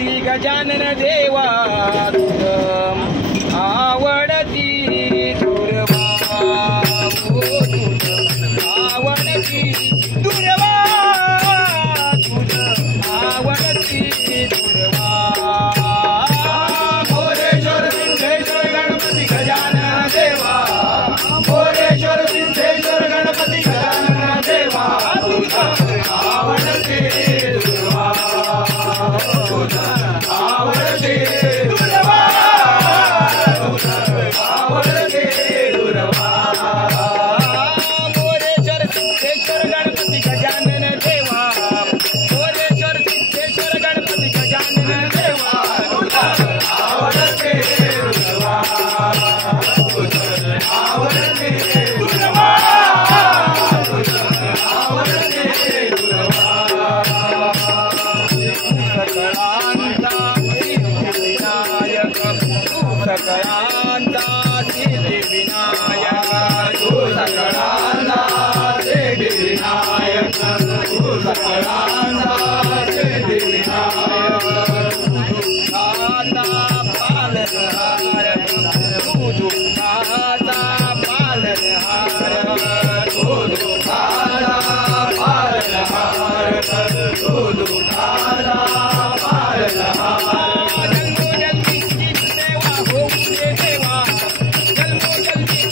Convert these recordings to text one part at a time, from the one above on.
आवडती गजानन देवा आवडती दुर्वा आवडती दुर्वा आवडती दुर्वा भोरेश्वर सिद्धेश्वर गणपती गजानन देवा भोरेश्वर सिद्धेश्वर गणपती गजानन देवा आवडते दुर्वा आवडते दुर्वा आवडते दुर्वा भोरेश्वर सिद्धेश्वर गणपती गजानन देवा भोरेश्वर सिद्धेश्वर गणपती गजानन देवा आवडते दुर्वा आवडते दुर्वा आवडते दुर्वा सकळांचा सिद्धिविनायक सकळांचा सिद्धिविनायक सकळांचा सिद्धिविनायक सकळांचा सिद्धिविनायक दुःखाचा पालनहार दुःखाचा पालनहार दुःखाचा पालनहार दुःखाचा पालनहार जन्मोजन्मी देवा होऊ दे देवा जन्मोजन्मी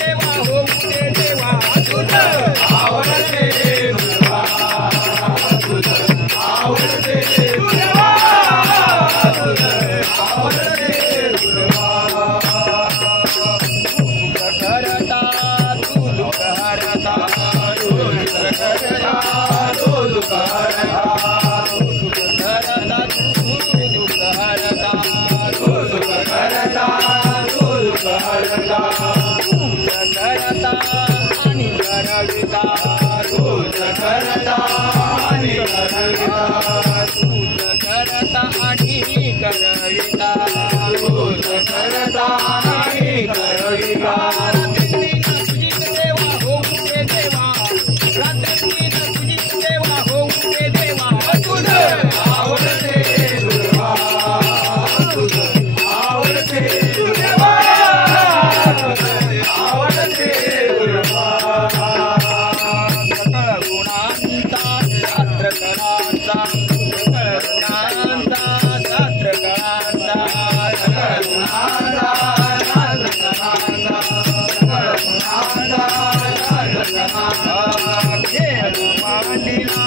देवा होऊ दे देवा तुझं आवडते दुर्वा तुझं आवडते दुर्वा तुझं आवडते दुर्वा दुःख करता तू दुःख हरता तू दुःख करता तू दुःख हरता सुख करता तू दुःख हरता तू सुख करता तू दुःख हरता पूज करता आणि करविता पूज करता आणि करविता पूज करता आणि करविता पूज करता आणि करविता रात्री तुझी देवा होऊ दे देवा रात्री तुझी देवा होऊ दे देवा तुझं आवडते दुर्वा तुझं आवडते दुर्वा आवडते दुर्वा सकळ गुणांचा शास्त्र कळांचा सकळ गुणांचा शास्त्र कळांचा सकळ गुणांचा शास्त्र कळांचा सकळ गुणांचा शास्त्र कळांचा खेळ मांडिला